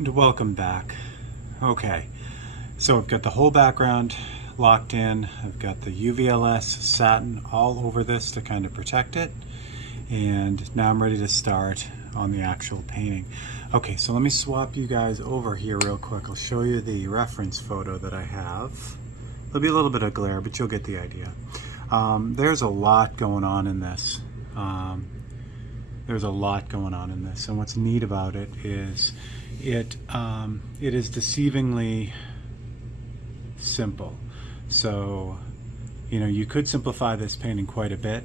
And welcome back. Okay, so I've got the whole background locked in. I've got the UVLS satin all over this to kind of protect it. And now I'm ready to start on the actual painting. Okay, so let me swap you guys over here real quick. I'll show you the reference photo that I have. There'll be a little bit of glare, but you'll get the idea. There's a lot going on in this. There's a lot going on in this, and what's neat about it is it is deceivingly simple. So, you could simplify this painting quite a bit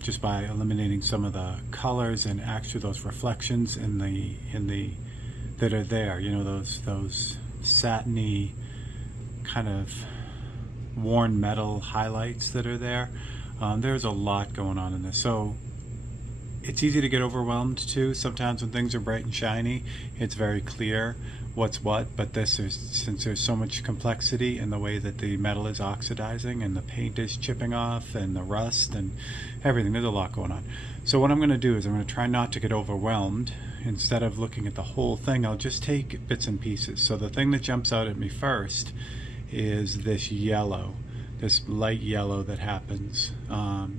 just by eliminating some of the colors and actually those reflections in the that are there. Those satiny kind of worn metal highlights that are there. There's a lot going on in this. So it's easy to get overwhelmed too. Sometimes when things are bright and shiny, it's very clear what's what, but since there's so much complexity in the way that the metal is oxidizing and the paint is chipping off and the rust and everything, there's a lot going on. So what I'm going to do is I'm going to try not to get overwhelmed. Instead of looking at the whole thing, I'll just take bits and pieces. So the thing that jumps out at me first is this yellow, this light yellow that happens,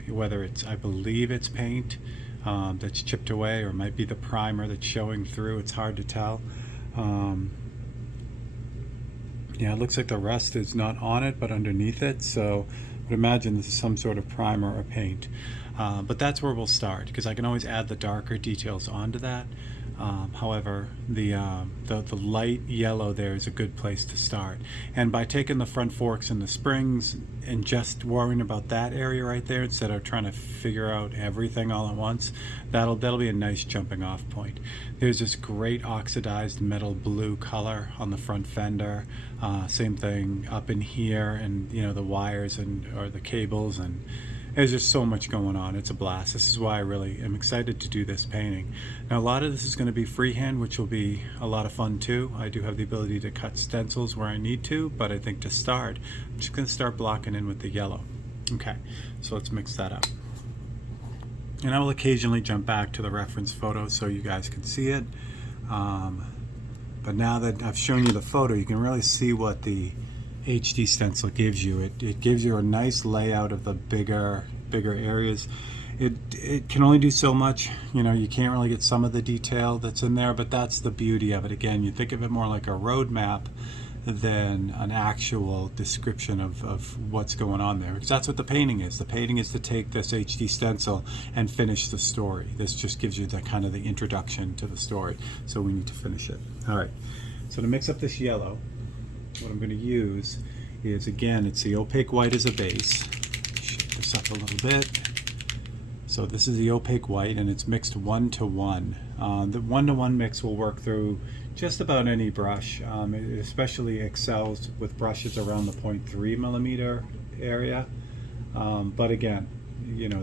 whether it's, I believe it's paint that's chipped away, or it might be the primer that's showing through. It's hard to tell. Yeah, it looks like the rust is not on it but underneath it, so I would imagine this is some sort of primer or paint. But that's where we'll start, because I can always add the darker details onto that. However, the light yellow there is a good place to start. And by taking the front forks and the springs and just worrying about that area right there instead of trying to figure out everything all at once, that'll be a nice jumping off point. There's this great oxidized metal blue color on the front fender. Same thing up in here, and the wires or the cables, and there's just so much going on. It's a blast. This is why I really am excited to do this painting. Now, a lot of this is going to be freehand, which will be a lot of fun too. I do have the ability to cut stencils where I need to, but I think to start, I'm just going to start blocking in with the yellow. Okay, so let's mix that up. And I will occasionally jump back to the reference photo so you guys can see it. But now that I've shown you the photo, you can really see what the HD stencil gives you. It gives you a nice layout of the bigger areas. It can only do so much. You can't really get some of the detail that's in there, but that's the beauty of it. Again, you think of it more like a road map than an actual description of what's going on there, because that's what the painting is. The painting is to take this HD stencil and finish the story. This just gives you the kind of the introduction to the story, so we need to finish it. All right, so to mix up this yellow, what I'm going to use is, again, it's the opaque white as a base. Shake this up a little bit. So this is the opaque white, and it's mixed 1-to-1. The 1-to-1 mix will work through just about any brush. It especially excels with brushes around the 0.3 millimeter area. But again,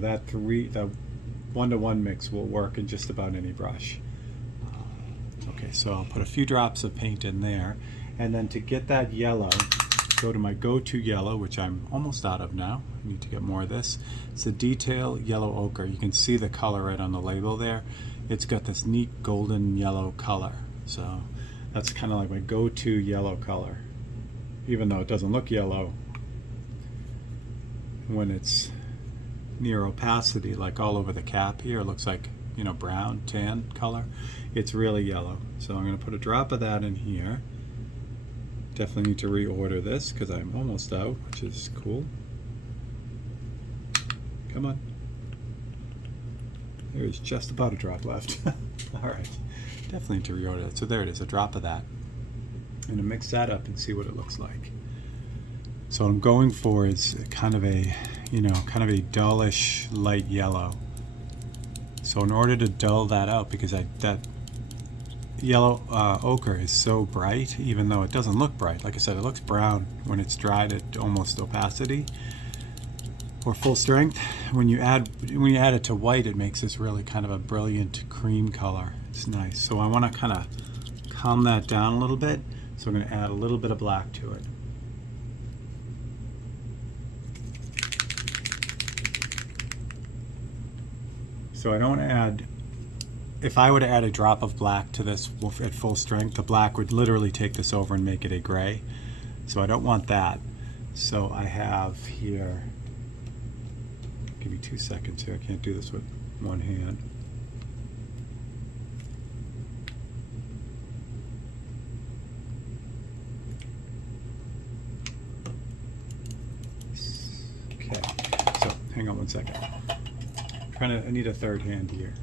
that 1-to-1 mix will work in just about any brush. Okay, so I'll put a few drops of paint in there. And then to get that yellow, go to my go-to yellow, which I'm almost out of now. I need to get more of this. It's a Detail Yellow Ochre. You can see the color right on the label there. It's got this neat golden yellow color. So that's kind of like my go-to yellow color. Even though it doesn't look yellow when it's near opacity, like all over the cap here, it looks like, brown, tan color. It's really yellow. So I'm going to put a drop of that in here. Definitely need to reorder this because I'm almost out, which is cool. Come on. There's just about a drop left. All right. Definitely need to reorder that. So there it is, a drop of that. I'm going to mix that up and see what it looks like. So what I'm going for is kind of a dullish light yellow. So in order to dull that out, because that yellow ochre is so bright, even though it doesn't look bright. Like I said, it looks brown when it's dried at almost opacity or full strength. When you add it to white, it makes this really kind of a brilliant cream color. It's nice. So I want to kind of calm that down a little bit. So I'm going to add a little bit of black to it. So I don't add if I were to add a drop of black to this at full strength, the black would literally take this over and make it a gray. So I don't want that. So I have here, give me 2 seconds here, I can't do this with one hand. Okay, so hang on 1 second. I need a third hand here.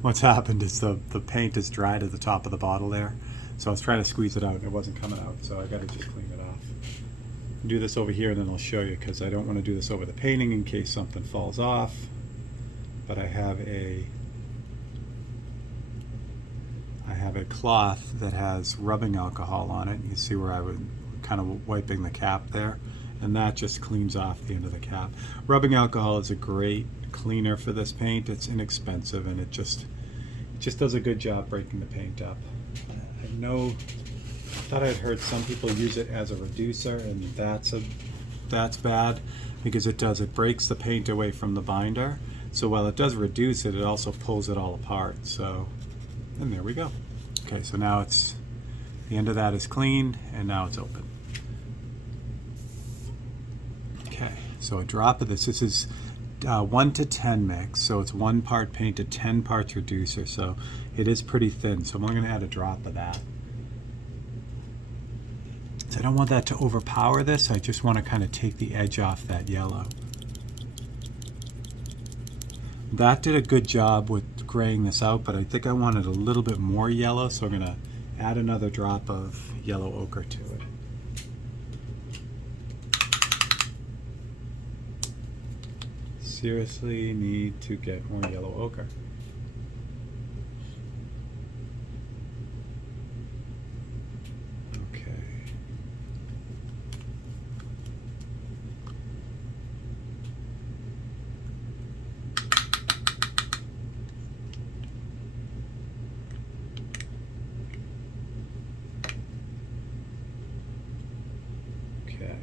What's happened is the paint is dried at the top of the bottle there. So I was trying to squeeze it out and it wasn't coming out, so I got to just clean it off. Do this over here and then I'll show you, because I don't want to do this over the painting in case something falls off. But I have a cloth that has rubbing alcohol on it. You can see where I would kind of wiping the cap there, and that just cleans off the end of the cap. Rubbing alcohol is a great cleaner for this paint. It's inexpensive and it just does a good job breaking the paint up. I thought I'd heard some people use it as a reducer, and that's bad, because it breaks the paint away from the binder. So while it does reduce it, it also pulls it all apart. So, and there we go. Okay, so now the end of that is clean, and now it's open. Okay, so a drop of this is 1 to 10 mix, so it's 1 part paint to 10 parts reducer, so it is pretty thin. So I'm only going to add a drop of that. So I don't want that to overpower this, I just want to kind of take the edge off that yellow. That did a good job with graying this out, but I think I wanted a little bit more yellow, so I'm going to add another drop of yellow ochre to it. Seriously need to get more yellow ochre. Okay. Okay.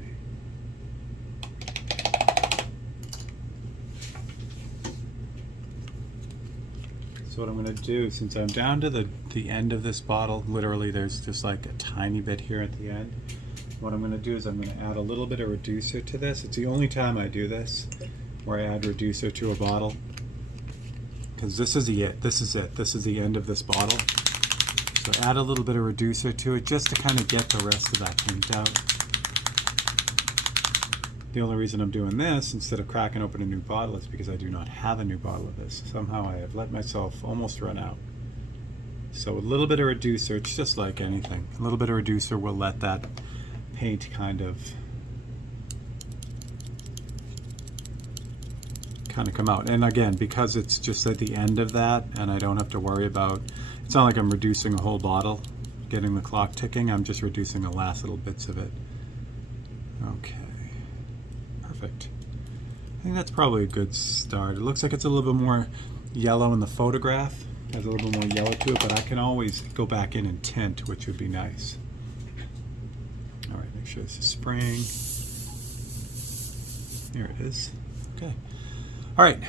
So what I'm going to do, since I'm down to the end of this bottle, literally there's just like a tiny bit here at the end, what I'm going to do is I'm going to add a little bit of reducer to this. It's the only time I do this, where I add reducer to a bottle, because this is it. This is the end of this bottle. So add a little bit of reducer to it just to kind of get the rest of that paint out. The only reason I'm doing this instead of cracking open a new bottle is because I do not have a new bottle of this. Somehow I have let myself almost run out. So a little bit of reducer, it's just like anything. A little bit of reducer will let that paint kind of come out. And again, because it's just at the end of that and I don't have to worry about, it's not like I'm reducing a whole bottle, getting the clock ticking, I'm just reducing the last little bits of it. Okay. Perfect. I think that's probably a good start. It looks like it's a little bit more yellow in the photograph. It has a little bit more yellow to it, but I can always go back in and tint, which would be nice. All right, make sure this is spraying. There it is. Okay. All right.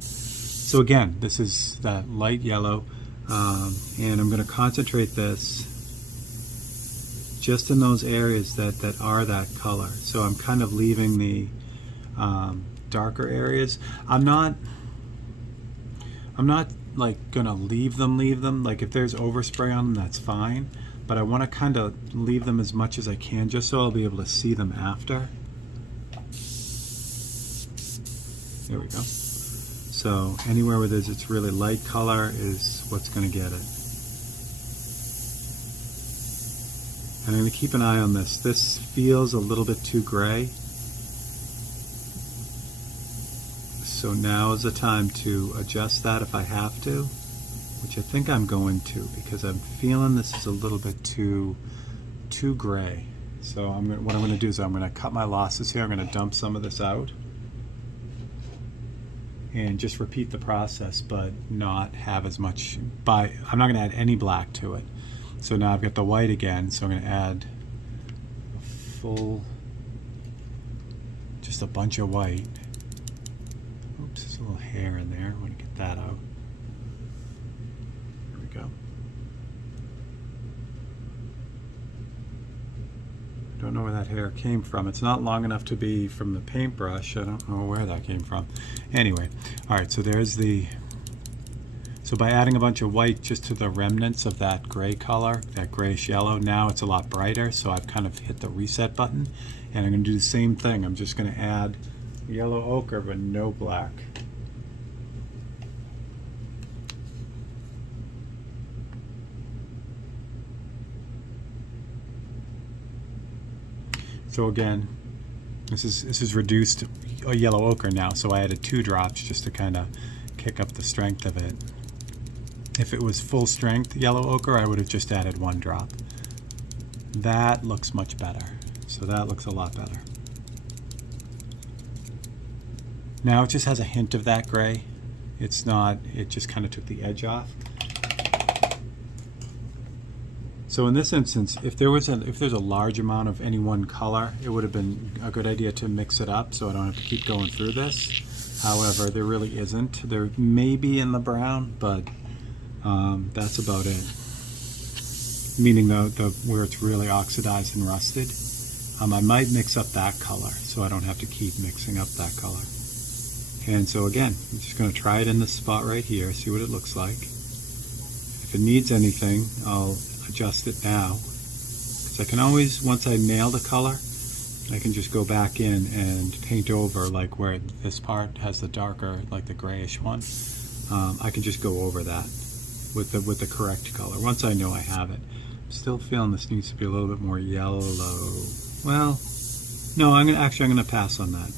So again, this is that light yellow, and I'm going to concentrate this just in those areas that are that color. So I'm kind of leaving the darker areas. I'm not like gonna leave them. Like if there's overspray on them, that's fine. But I want to kind of leave them as much as I can, just so I'll be able to see them after. There we go. So anywhere where it's really light color is what's going to get it. And I'm going to keep an eye on this. This feels a little bit too gray. So now is the time to adjust that if I have to, which I think I'm going to, because I'm feeling this is a little bit too gray. So what I'm going to do is I'm going to cut my losses here. I'm going to dump some of this out and just repeat the process, but not have as much. I'm not going to add any black to it. So now I've got the white again, so I'm going to add a full, just a bunch of white. Oops, there's a little hair in there. I want to get that out. go. I don't know where that hair came from. It's not long enough to be from the paintbrush. I don't know where that came from. Anyway, all right, so there's the... So by adding a bunch of white just to the remnants of that gray color, that grayish yellow, now it's a lot brighter, so I've kind of hit the reset button, and I'm going to do the same thing. I'm just going to add yellow ochre, but no black. So again, this is reduced yellow ochre now, so I added 2 drops just to kind of kick up the strength of it. If it was full strength yellow ochre, I would have just added 1 drop. That looks much better. So that looks a lot better. Now it just has a hint of that gray. It's not, it just kind of took the edge off. So in this instance, if there's a large amount of any one color, it would have been a good idea to mix it up so I don't have to keep going through this. However, there really isn't. There may be in the brown, but that's about it. Meaning the where it's really oxidized and rusted. I might mix up that color so I don't have to keep mixing up that color. And so again, I'm just going to try it in this spot right here, see what it looks like. If it needs anything, I'll adjust it now. Because I can always, once I nail the color, I can just go back in and paint over, like where this part has the darker, like the grayish one. I can just go over that with the correct color once I know I have it. I'm still feeling this needs to be a little bit more yellow. Well, no, I'm gonna pass on that.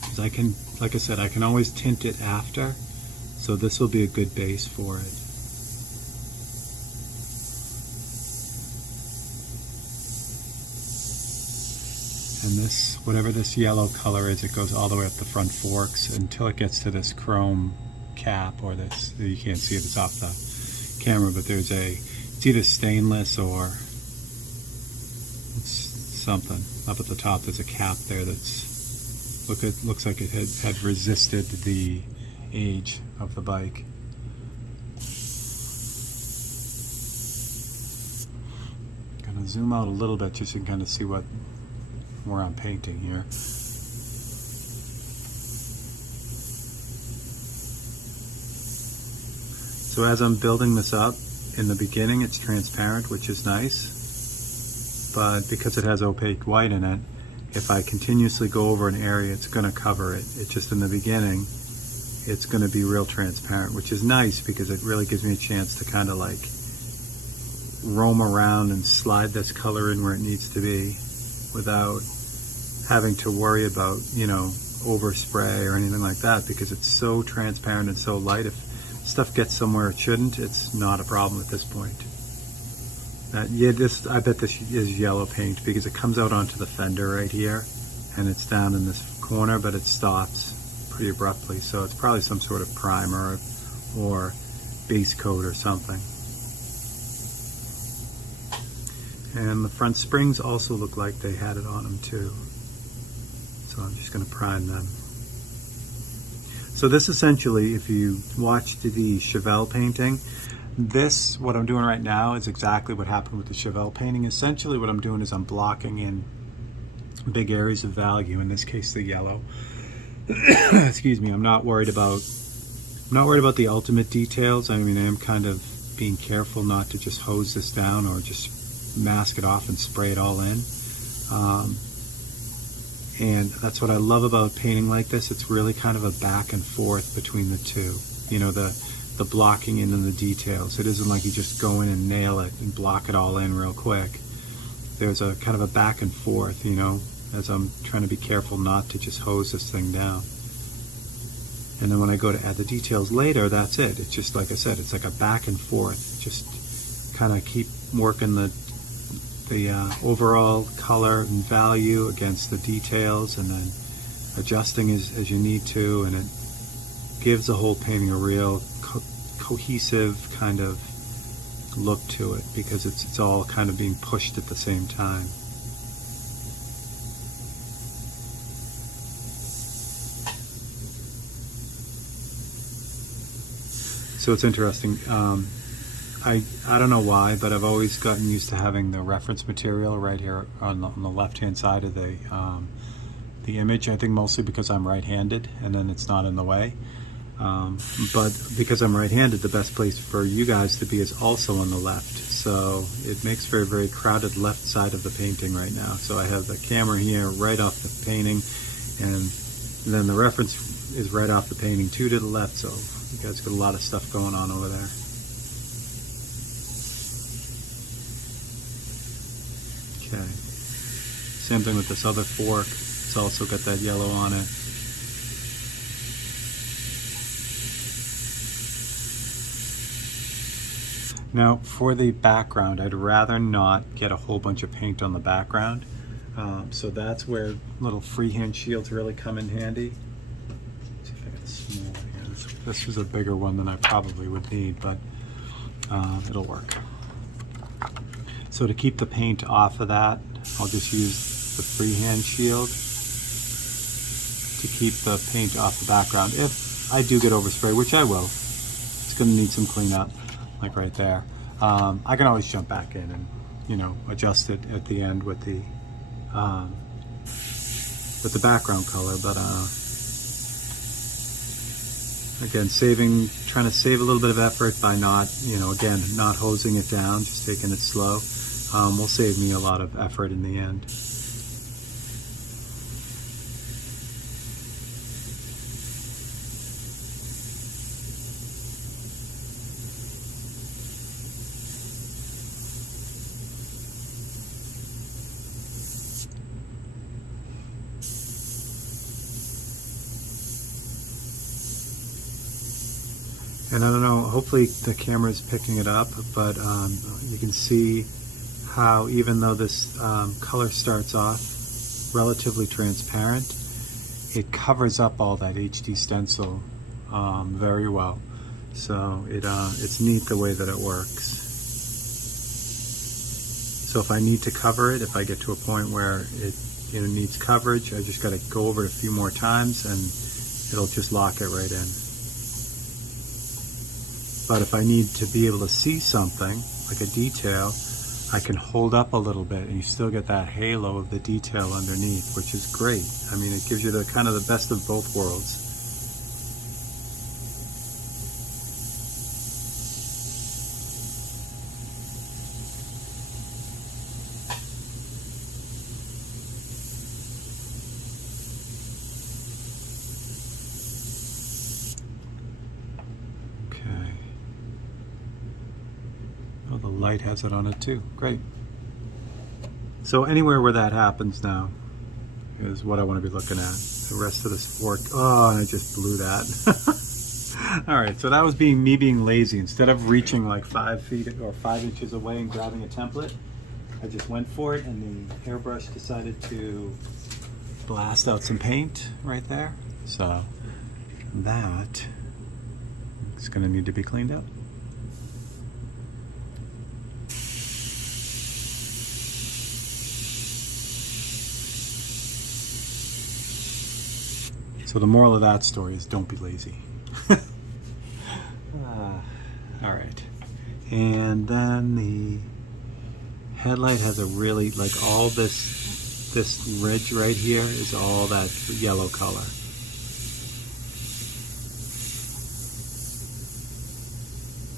Because I can, like I said, I can always tint it after, so this will be a good base for it. And this, whatever this yellow color is, it goes all the way up the front forks until it gets to this chrome cap, or this, you can't see it, it's off the camera, but there's it's either stainless or it's something. Up at the top there's a cap there that's, looks like it had resisted the age of the bike. Gonna zoom out a little bit just so you can kind of see what where I'm painting here. So as I'm building this up, in the beginning it's transparent, which is nice, but because it has opaque white in it, if I continuously go over an area, it's going to cover it. It's just in the beginning, it's going to be real transparent, which is nice because it really gives me a chance to kind of like roam around and slide this color in where it needs to be without having to worry about, you know, overspray or anything like that, because it's so transparent and so light. If stuff gets somewhere it shouldn't, it's not a problem at this point. Yeah, I bet this is yellow paint because it comes out onto the fender right here and it's down in this corner, but it stops pretty abruptly, so it's probably some sort of primer or base coat or something. And the front springs also look like they had it on them too. So I'm just going to prime them. So this essentially, if you watched the Chevelle painting, this, what I'm doing right now, is exactly what happened with the Chevelle painting. Essentially what I'm doing is I'm blocking in big areas of value, in this case the yellow. Excuse me, I'm not worried about the ultimate details. I mean, I am kind of being careful not to just hose this down or just mask it off and spray it all in. And that's what I love about painting like this. It's really kind of a back and forth between the two. You know, the blocking in and the details. It isn't like you just go in and nail it and block it all in real quick. There's a kind of a back and forth, you know, as I'm trying to be careful not to just hose this thing down. And then when I go to add the details later, that's it. It's just, like I said, it's like a back and forth. Just kind of keep working the overall color and value against the details, and then adjusting as you need to, and it gives the whole painting a real cohesive kind of look to it, because it's all kind of being pushed at the same time. So it's interesting. I don't know why, but I've always gotten used to having the reference material right here on the left-hand side of the image. I think mostly because I'm right-handed, and then it's not in the way. But because I'm right-handed, the best place for you guys to be is also on the left. So it makes for a very crowded left side of the painting right now. So I have the camera here right off the painting, and then the reference is right off the painting too to the left. So you guys got a lot of stuff going on over there. Okay. Same thing with this other fork. It's also got that yellow on it. Now for the background, I'd rather not get a whole bunch of paint on the background. So that's where little freehand shields really come in handy. Let's see if I get a small one here. This is a bigger one than I probably would need, but it'll work. So to keep the paint off of that, I'll just use the freehand shield to keep the paint off the background. If I do get overspray, which I will, it's going to need some cleanup, like right there. I can always jump back in and, you know, adjust it at the end with the background color. But again, trying to save a little bit of effort by not, you know, again, not hosing it down, just taking it slow, will save me a lot of effort in the end. And I don't know, hopefully the camera is picking it up, but you can see how even though this color starts off relatively transparent, it covers up all that HD stencil very well. So it's neat the way that it works. So if I need to cover it, if I get to a point where it needs coverage, I just got to go over it a few more times and it'll just lock it right in. But if I need to be able to see something, like a detail, I can hold up a little bit and you still get that halo of the detail underneath, which is great. I mean, it gives you the kind of the best of both worlds. Oh, the light has it on it too. Great. So anywhere where that happens now is what I want to be looking at. The rest of this fork. Oh, and I just blew that. All right, so that was me being lazy. Instead of reaching like 5 feet or 5 inches away and grabbing a template, I just went for it, and the hairbrush decided to blast out some paint right there. So that is going to need to be cleaned up. So the moral of that story is don't be lazy. All right. And then the headlight has a really, like all this ridge right here is all that yellow color.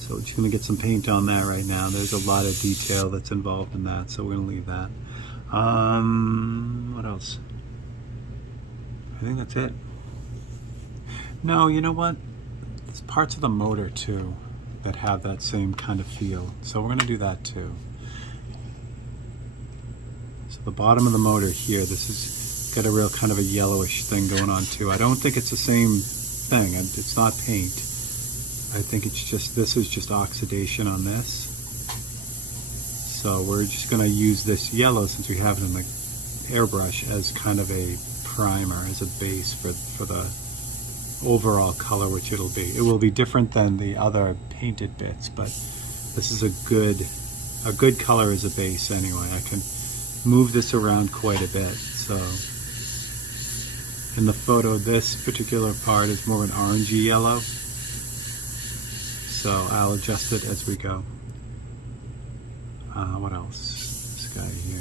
So we're just going to get some paint on that right now. There's a lot of detail that's involved in that, so we're going to leave that. What else? I think that's it. No, you know what? There's parts of the motor too that have that same kind of feel. So we're going to do that too. So the bottom of the motor here, this has got a real kind of a yellowish thing going on too. I don't think it's the same thing. It's not paint. I think it's just, this is just oxidation on this. So we're just going to use this yellow, since we have it in the airbrush, as kind of a primer, as a base for the overall color, which it'll be. It will be different than the other painted bits, but this is a good color as a base anyway. I can move this around quite a bit. So in the photo, this particular part is more of an orangey yellow. So I'll adjust it as we go. What else? This guy here.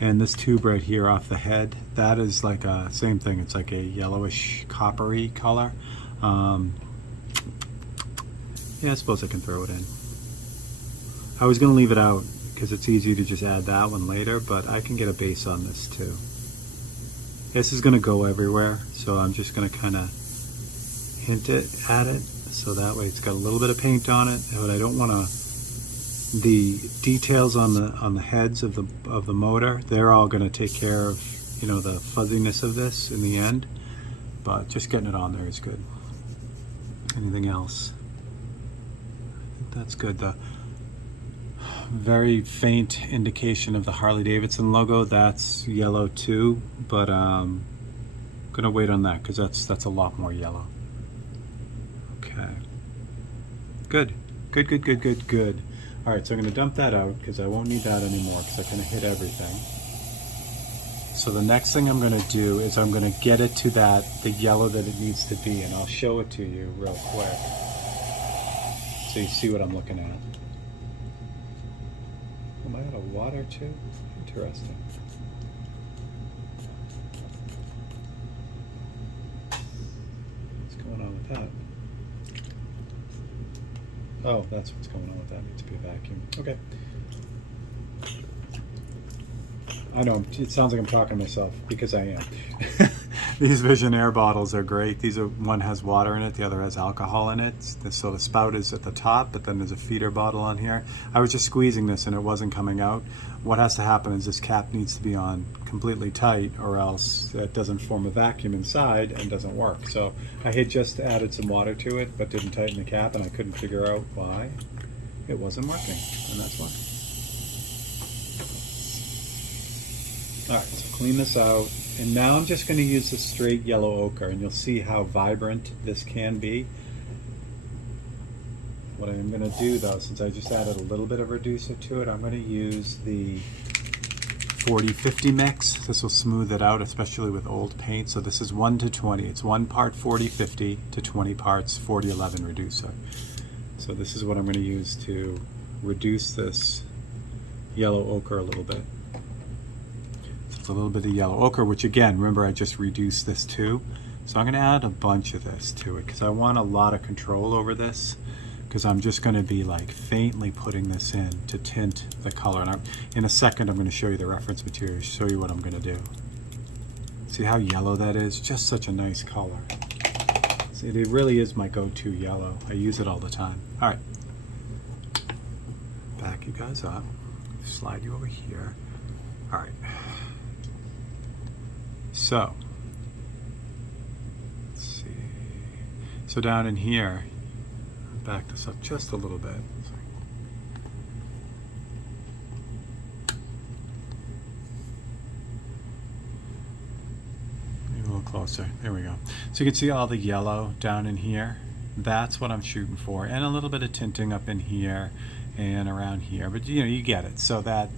And this tube right here off the head, that is like a, same thing, it's like a yellowish coppery color. Yeah, I suppose I can throw it in. I was going to leave it out because it's easy to just add that one later, but I can get a base on this too. This is going to go everywhere, so I'm just going to kind of hint it at it, so that way it's got a little bit of paint on it, but I don't want to. The details on the heads of the motor, they're all going to take care of, you know, the fuzziness of this in the end, but just getting it on there is good. Anything else? I think that's good. The very faint indication of the Harley Davidson logo, that's yellow too, but I'm gonna wait on that because that's a lot more yellow. Okay, good. All right, so I'm going to dump that out because I won't need that anymore because I kind of hit everything. So the next thing I'm going to do is I'm going to get it to the yellow that it needs to be, and I'll show it to you real quick so you see what I'm looking at. Am I out of water too? Interesting. What's going on with that? Oh, that's what's going on with that. Needs to be a vacuum. Okay. I know, it sounds like I'm talking to myself, because I am. These Vision Air bottles are great. One has water in it, the other has alcohol in it. So the spout is at the top, but then there's a feeder bottle on here. I was just squeezing this and it wasn't coming out. What has to happen is this cap needs to be on completely tight, or else it doesn't form a vacuum inside and doesn't work. So I had just added some water to it, but didn't tighten the cap, and I couldn't figure out why it wasn't working, and that's why. All right, so clean this out. And now I'm just going to use the straight yellow ochre, and you'll see how vibrant this can be. What I'm going to do though, since I just added a little bit of reducer to it, I'm going to use the 40-50 mix. This will smooth it out, especially with old paint. So this is 1:20. It's 1 part 40-50 to 20 parts 40-11 reducer. So this is what I'm going to use to reduce this yellow ochre a little bit. A little bit of yellow ochre, which again, remember I just reduced this too. So I'm going to add a bunch of this to it because I want a lot of control over this, because I'm just going to be like faintly putting this in to tint the color. And in a second I'm going to show you the reference material, show you what I'm going to do. See how yellow that is? Just such a nice color. See, it really is my go-to yellow. I use it all the time. All right, back you guys up, slide you over here. All right. So, let's see. So down in here, back this up just a little bit. Maybe a little closer. There we go. So you can see all the yellow down in here. That's what I'm shooting for, and a little bit of tinting up in here and around here. But you know, you get it. So that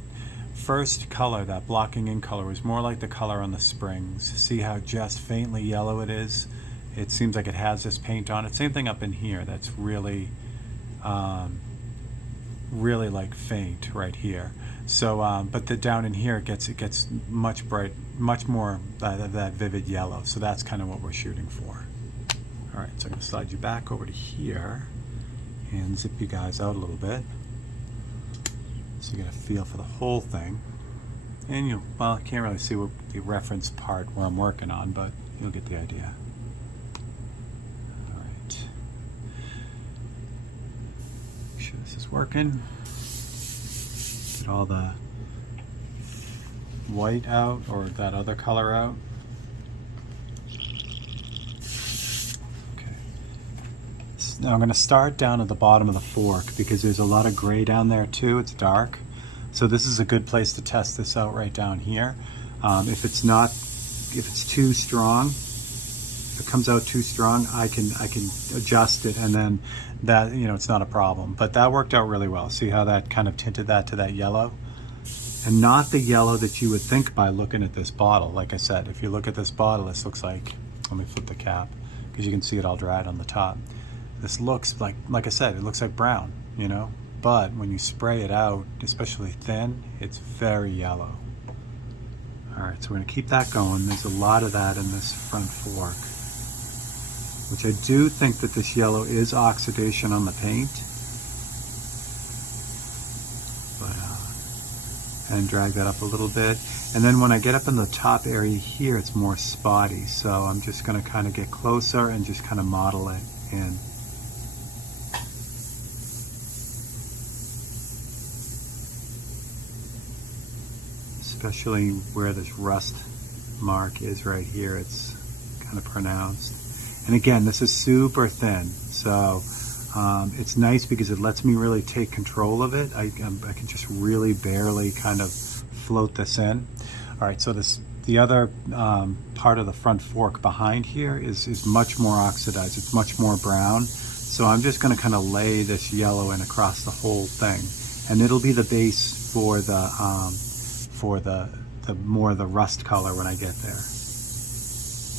first color, that blocking in color, was more like the color on the springs. See how just faintly yellow it is? It seems like it has this paint on it. Same thing up in here. That's really, really like faint right here. So, but down in here, it gets much more that vivid yellow. So that's kind of what we're shooting for. All right, so I'm gonna slide you back over to here and zip you guys out a little bit, so you get a feel for the whole thing. And well, I can't really see what the reference part where I'm working on, but you'll get the idea. All right. Make sure this is working. Get all the white out, or that other color out. Okay. Now I'm going to start down at the bottom of the fork because there's a lot of gray down there too. It's dark. So this is a good place to test this out right down here. If it's too strong, if it comes out too strong, I can adjust it, and then that, it's not a problem. But that worked out really well. See how that kind of tinted that to that yellow? and not the yellow that you would think by looking at this bottle. Like I said, if you look at this bottle, this looks like, let me flip the cap because you can see it all dried on the top. This looks like I said, it looks like brown, you know, but when you spray it out, especially thin, it's very yellow. All right, so we're gonna keep that going. There's a lot of that in this front fork, which I do think that this yellow is oxidation on the paint. And drag that up a little bit. And then when I get up in the top area here, it's more spotty. So I'm just gonna kind of get closer and just kind of model it in. Especially where this rust mark is right here, it's kind of pronounced. And again, this is super thin. So it's nice because it lets me really take control of it. I can just really barely kind of float this in. All right, so the other part of the front fork behind here is much more oxidized. It's much more brown. So I'm just gonna kind of lay this yellow in across the whole thing. And it'll be the base for the more of the rust color when I get there.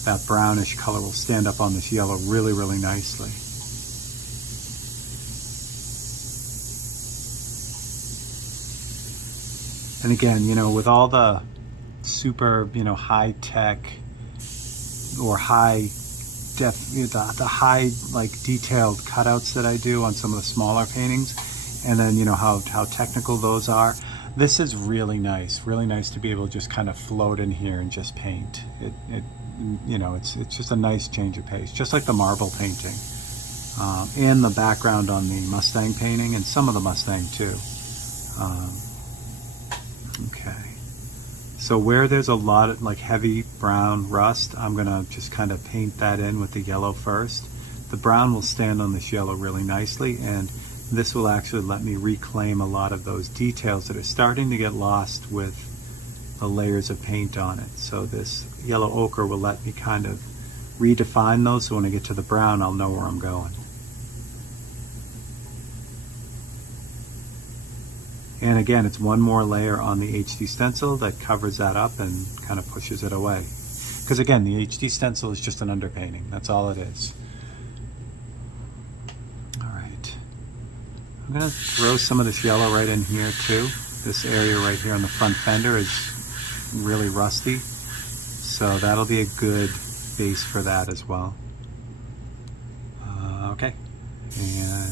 That brownish color will stand up on this yellow really, really nicely. And again, you know, with all the super, you know, high tech or high def, the high like detailed cutouts that I do on some of the smaller paintings, and then you know how technical those are. This is really nice to be able to just kind of float in here and just paint. It you know, it's just a nice change of pace, just like the marble painting, and the background on the Mustang painting and some of the Mustang too. Okay, so where there's a lot of like heavy brown rust, I'm gonna just kind of paint that in with the yellow first. The brown will stand on this yellow really nicely, and this will actually let me reclaim a lot of those details that are starting to get lost with the layers of paint on it. So this yellow ochre will let me kind of redefine those, so when I get to the brown, I'll know where I'm going. And again, it's one more layer on the HD stencil that covers that up and kind of pushes it away. Because again, the HD stencil is just an underpainting. That's all it is. All right. I'm gonna throw some of this yellow right in here too. This area right here on the front fender is really rusty. So that'll be a good base for that as well. Okay. And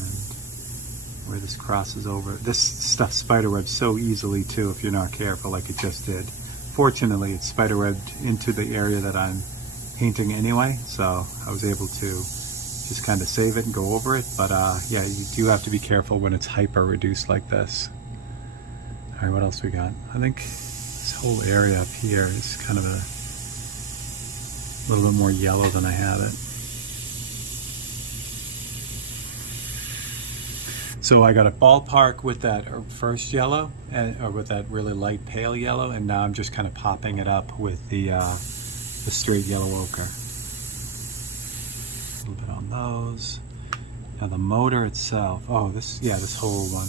where this crosses over. This stuff spiderwebs so easily too if you're not careful, like it just did. Fortunately, it's spiderwebbed into the area that I'm painting anyway, so I was able to just kind of save it and go over it. But yeah, you do have to be careful when it's hyper reduced like this. All right, what else we got? I think this whole area up here is kind of a little bit more yellow than I have it. So I got a ballpark with that first yellow, or with that really light pale yellow, and now I'm just kind of popping it up with the straight yellow ochre. A little bit on those. Now the motor itself, oh this whole one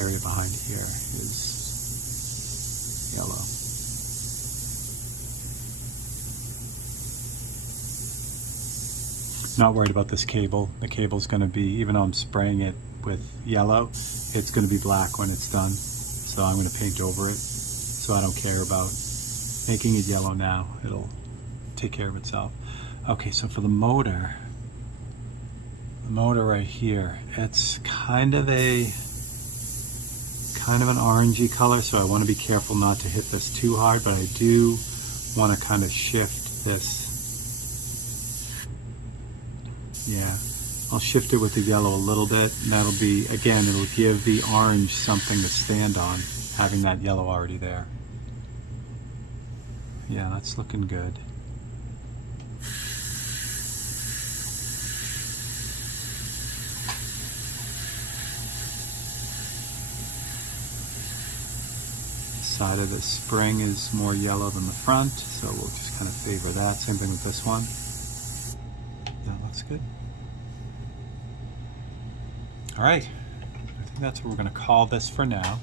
area behind here is yellow. Not worried about this cable. The cable's going to be, even though I'm spraying it with yellow, it's going to be black when it's done. So I'm going to paint over it. So I don't care about making it yellow now. It'll take care of itself. Okay, so for the motor right here, it's kind of an orangey color, so I want to be careful not to hit this too hard, but I do want to kind of shift this. Yeah, I'll shift it with the yellow a little bit, and that'll be, again, it'll give the orange something to stand on, having that yellow already there. Yeah, that's looking good. The side of the spring is more yellow than the front, so we'll just kind of favor that. Same thing with this one. That looks good. All right, I think that's what we're going to call this for now.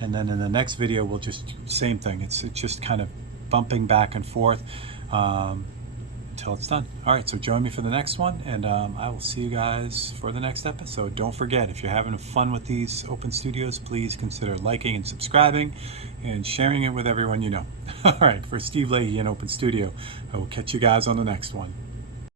And then in the next video, we'll just, same thing. It's just kind of bumping back and forth until it's done. All right, so join me for the next one, and I will see you guys for the next episode. Don't forget, if you're having fun with these Open Studios, please consider liking and subscribing and sharing it with everyone you know. All right, for Steve Leahy and Open Studio, I will catch you guys on the next one.